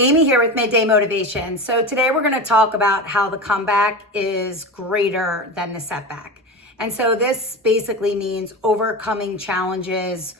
Amy here with Midday Motivations. So today we're going to talk about how the comeback is greater than the setback. And so this basically means overcoming challenges,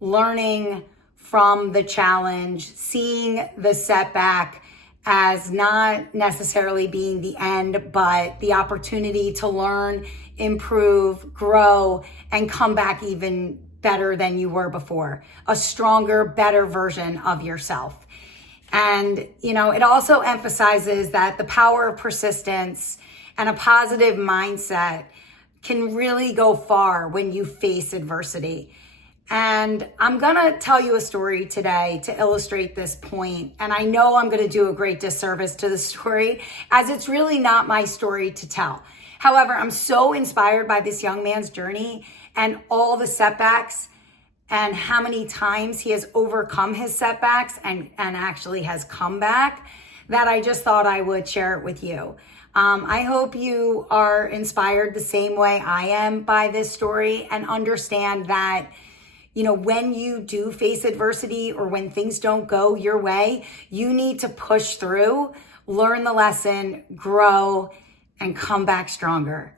learning from the challenge, seeing the setback as not necessarily being the end, but the opportunity to learn, improve, grow, and come back even better than you were before. A stronger, better version of yourself. And, it also emphasizes that the power of persistence and a positive mindset can really go far when you face adversity. And I'm going to tell you a story today to illustrate this point. And I know I'm going to do a great disservice to the story, as it's really not my story to tell. However, I'm so inspired by this young man's journey and all the setbacks and how many times he has overcome his setbacks and actually has come back, that I just thought I would share it with you. I hope you are inspired the same way I am by this story and understand that, when you do face adversity or when things don't go your way, you need to push through, learn the lesson, grow, and come back stronger.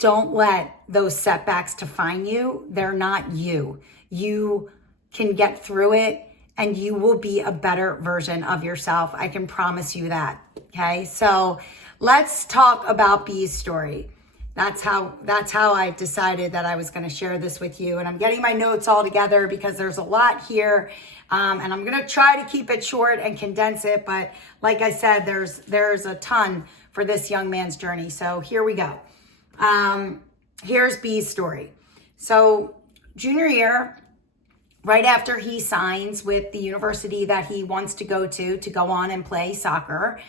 Don't let those setbacks define you. They're not you. You can get through it and you will be a better version of yourself. I can promise you that. Okay. So let's talk about B's story. That's how I decided that I was going to share this with you. And I'm getting my notes all together because there's a lot here. And I'm going to try to keep it short and condense it. But like I said, there's a ton for this young man's journey. So here we go. Here's B's story. So junior year, right after he signs with the university that he wants to go go on and play soccer,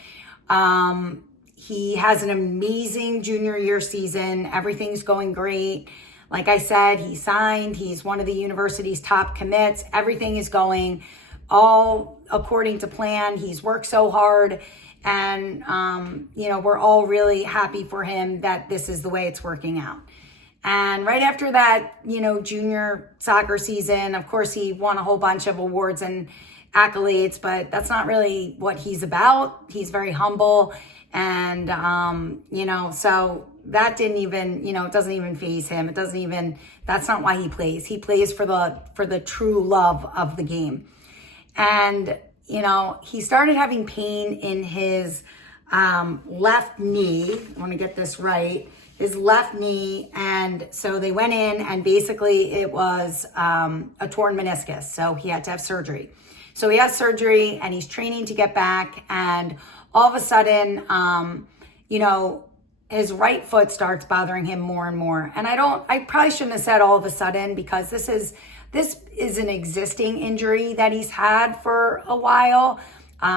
he has an amazing junior year season. Everything's going great. Like I said, he signed. He's one of the university's top commits. Everything is going all according to plan. He's worked so hard. And, we're all really happy for him that this is the way it's working out. And right after that, junior soccer season, of course, he won a whole bunch of awards and accolades, but that's not really what he's about. He's very humble. And, so that didn't even, it doesn't even faze him. That's not why he plays. He plays for the true love of the game. And, he started having pain in his left knee. I want to get this right. His left knee. And so they went in and basically it was a torn meniscus. So he had to have surgery. So he has surgery and he's training to get back. And all of a sudden, his right foot starts bothering him more and more. And I probably shouldn't have said all of a sudden, because this is an existing injury that he's had for a while.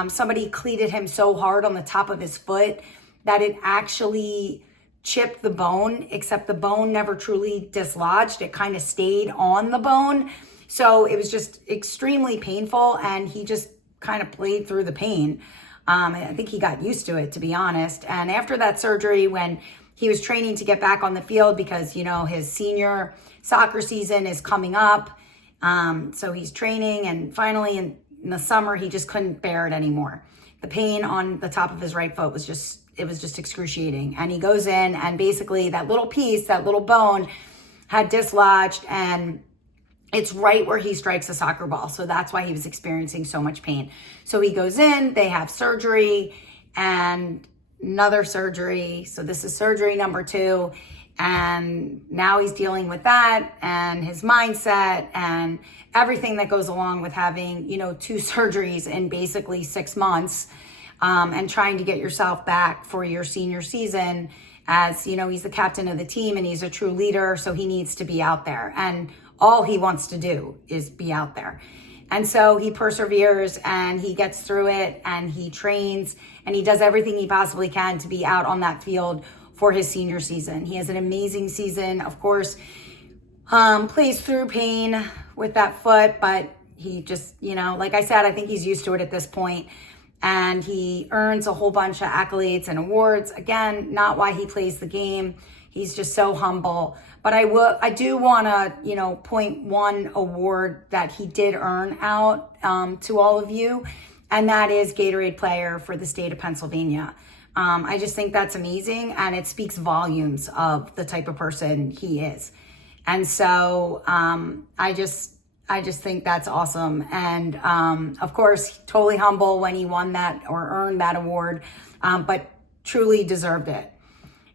Somebody cleated him so hard on the top of his foot that it actually chipped the bone, except the bone never truly dislodged. It kind of stayed on the bone. So it was just extremely painful, and he just kind of played through the pain. I think he got used to it, to be honest. And after that surgery, when he was training to get back on the field, because, his senior soccer season is coming up. So he's training, and finally in the summer, he just couldn't bear it anymore. The pain on the top of his right foot was just excruciating. And he goes in, and basically that little bone had dislodged, and it's right where he strikes a soccer ball. So that's why he was experiencing so much pain. So he goes in, they have surgery and another surgery. So this is surgery number 2. And now he's dealing with that and his mindset and everything that goes along with having, 2 surgeries in basically 6 months, and trying to get yourself back for your senior season. As, he's the captain of the team and he's a true leader. So he needs to be out there, and all he wants to do is be out there. And so he perseveres and he gets through it, and he trains and he does everything he possibly can to be out on that field for his senior season. He has an amazing season, of course, plays through pain with that foot, but he just, like I said, I think he's used to it at this point. And he earns a whole bunch of accolades and awards. Again, not why he plays the game. He's just so humble. But I do want to, point one award that he did earn out to all of you. and that is Gatorade Player for the state of Pennsylvania. I just think that's amazing, and it speaks volumes of the type of person he is. And so I just think that's awesome. And of course, totally humble when he won that or earned that award, but truly deserved it.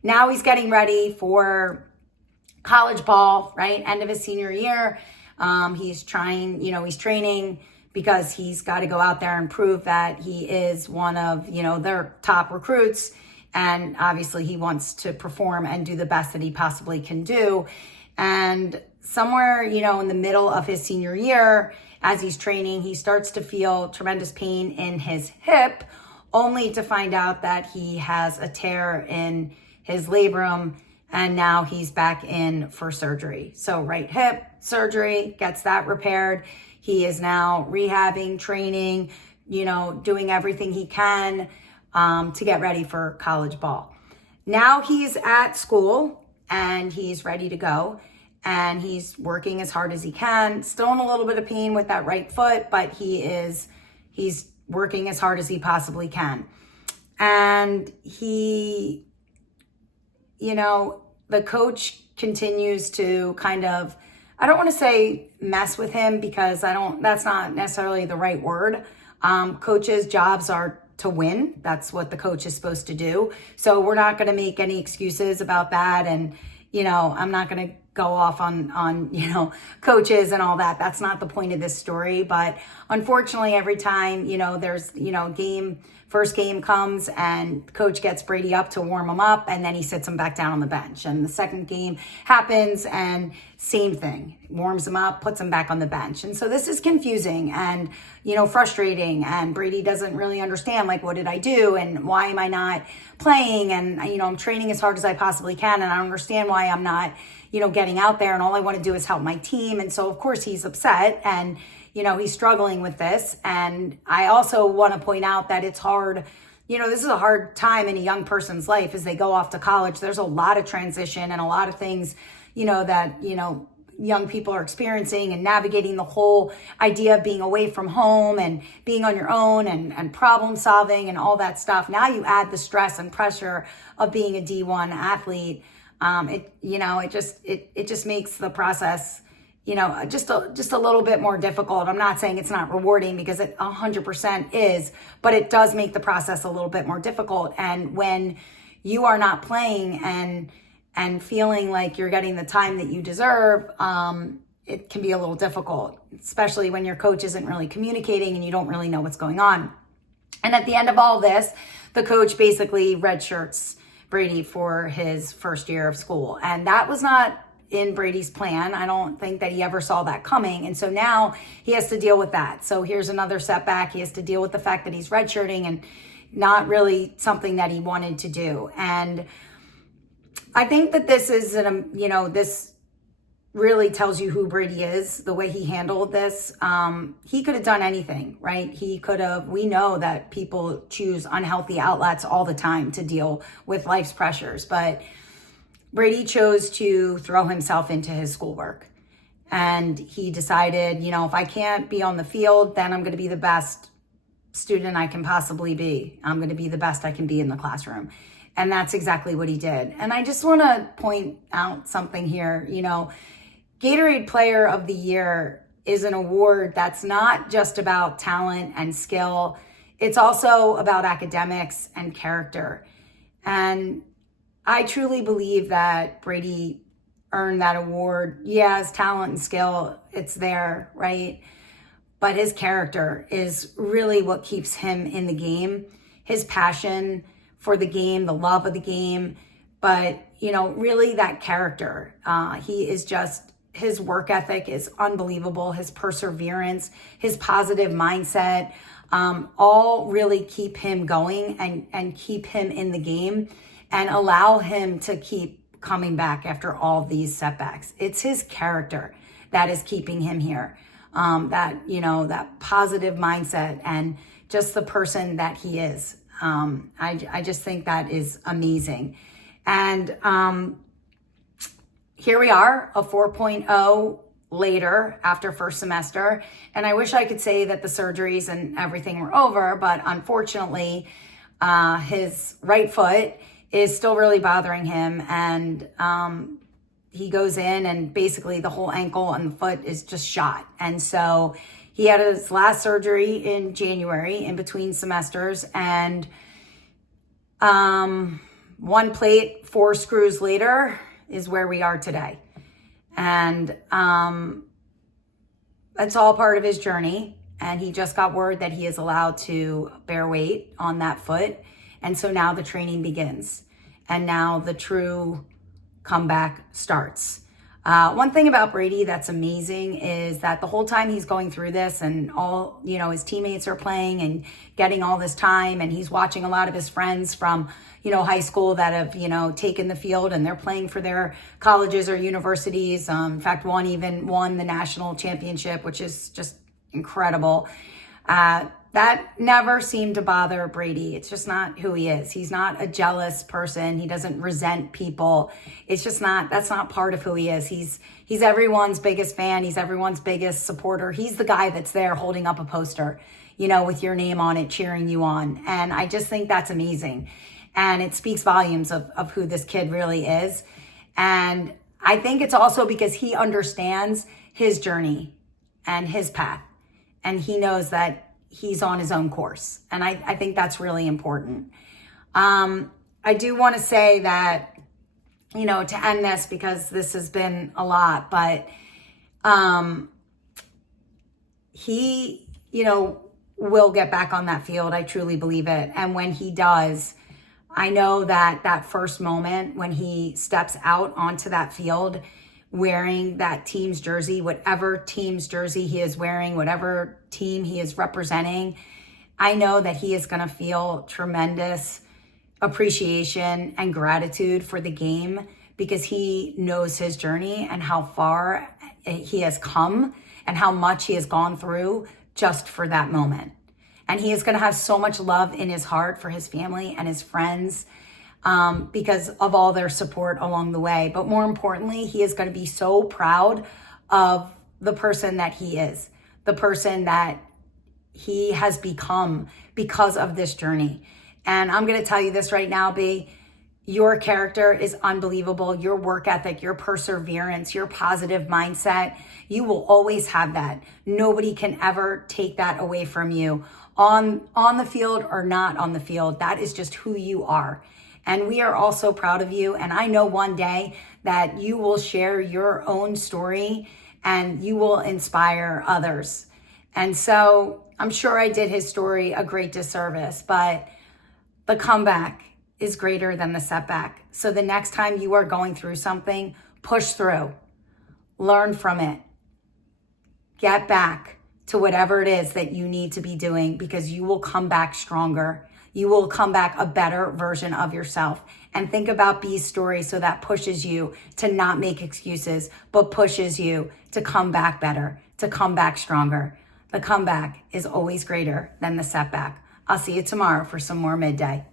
Now he's getting ready for college ball, right? End of his senior year. He's training because he's got to go out there and prove that he is one of, their top recruits. And obviously he wants to perform and do the best that he possibly can do. And somewhere, in the middle of his senior year, as he's training, he starts to feel tremendous pain in his hip, only to find out that he has a tear in his labrum, and now he's back in for surgery. So right hip surgery, gets that repaired. He is now rehabbing, training, doing everything he can to get ready for college ball. Now he's at school and he's ready to go, and he's working as hard as he can. Still in a little bit of pain with that right foot, but he's working as hard as he possibly can. And the coach continues to kind of, I don't want to say mess with him, because that's not necessarily the right word. Coaches' jobs are to win. That's what the coach is supposed to do. So we're not going to make any excuses about that. And, I'm not going to go off on coaches and all that. That's not the point of this story. But unfortunately, every time, there's, first game comes and coach gets Brady up to warm him up, and then he sits him back down on the bench. And the second game happens and same thing, warms him up, puts him back on the bench. And so this is confusing and, frustrating, and Brady doesn't really understand, like, what did I do? And why am I not playing? And, I'm training as hard as I possibly can. And I don't understand why I'm not, getting out there, and all I want to do is help my team. And so of course he's upset, and he's struggling with this. And I also want to point out that it's hard. This is a hard time in a young person's life as they go off to college. There's a lot of transition and a lot of things, that, young people are experiencing, and navigating the whole idea of being away from home and being on your own and problem solving and all that stuff. Now you add the stress and pressure of being a D1 athlete. It just makes the process, just a little bit more difficult. I'm not saying it's not rewarding, because it 100% is, but it does make the process a little bit more difficult. And when you are not playing and feeling like you're getting the time that you deserve, it can be a little difficult, especially when your coach isn't really communicating and you don't really know what's going on. And at the end of all this, the coach basically redshirts Brady for his first year of school. And that was not in Brady's plan. I don't think that he ever saw that coming. And so now he has to deal with that. So here's another setback. He has to deal with the fact that he's redshirting, and not really something that he wanted to do. And I think that this is, this really tells you who Brady is, the way he handled this. He could have done anything, right? We know that people choose unhealthy outlets all the time to deal with life's pressures, but Brady chose to throw himself into his schoolwork. And he decided, if I can't be on the field, then I'm going to be the best student I can possibly be. I'm going to be the best I can be in the classroom. And that's exactly what he did. And I just want to point out something here. Gatorade Player of the Year is an award that's not just about talent and skill. It's also about academics and character. And I truly believe that Brady earned that award. Yeah, his talent and skill, it's there, right? But his character is really what keeps him in the game. His passion for the game, the love of the game, but, really that character. His work ethic is unbelievable. His perseverance, his positive mindset, all really keep him going and keep him in the game and allow him to keep coming back after all these setbacks. It's his character that is keeping him here. That positive mindset and just the person that he is. I just think that is amazing. And here we are, a 4.0 later after first semester. And I wish I could say that the surgeries and everything were over, but unfortunately, his right foot is still really bothering him. And he goes in and basically the whole ankle and the foot is just shot. And so he had his last surgery in January in between semesters, and one plate, 4 screws later is where we are today. And that's all part of his journey. And he just got word that he is allowed to bear weight on that foot. And so now the training begins. And now the true comeback starts. One thing about Brady that's amazing is that the whole time he's going through this and all, his teammates are playing and getting all this time, and he's watching a lot of his friends from, high school that have, taken the field and they're playing for their colleges or universities. In fact, one even won the national championship, which is just incredible. That never seemed to bother Brady. It's just not who he is. He's not a jealous person. He doesn't resent people. That's not part of who he is. He's everyone's biggest fan. He's everyone's biggest supporter. He's the guy that's there holding up a poster, with your name on it, cheering you on. And I just think that's amazing. And it speaks volumes of who this kid really is. And I think it's also because he understands his journey and his path. And he knows that he's on his own course. And I think that's really important. I do want to say that, to end this, because this has been a lot, but he, will get back on that field. I truly believe it. And when he does, I know that first moment when he steps out onto that field wearing that team's jersey, whatever team's jersey he is wearing, whatever team he is representing, I know that he is going to feel tremendous appreciation and gratitude for the game, because he knows his journey and how far he has come and how much he has gone through just for that moment. And he is going to have so much love in his heart for his family and his friends, because of all their support along the way. But more importantly, he is going to be so proud of the person that he is, the person that he has become because of this journey. And I'm going to tell you this right now, B, your character is unbelievable. Your work ethic, your perseverance, your positive mindset, you will always have that. Nobody can ever take that away from you on the field or not on the field. That is just who you are. And we are all so proud of you. And I know one day that you will share your own story and you will inspire others. And so I'm sure I did his story a great disservice, but the comeback is greater than the setback. So the next time you are going through something, push through, learn from it, get back to whatever it is that you need to be doing, because you will come back stronger. You will come back a better version of yourself. And think about B's story, so that pushes you to not make excuses, but pushes you to come back better, to come back stronger. The comeback is always greater than the setback. I'll see you tomorrow for some more Midday.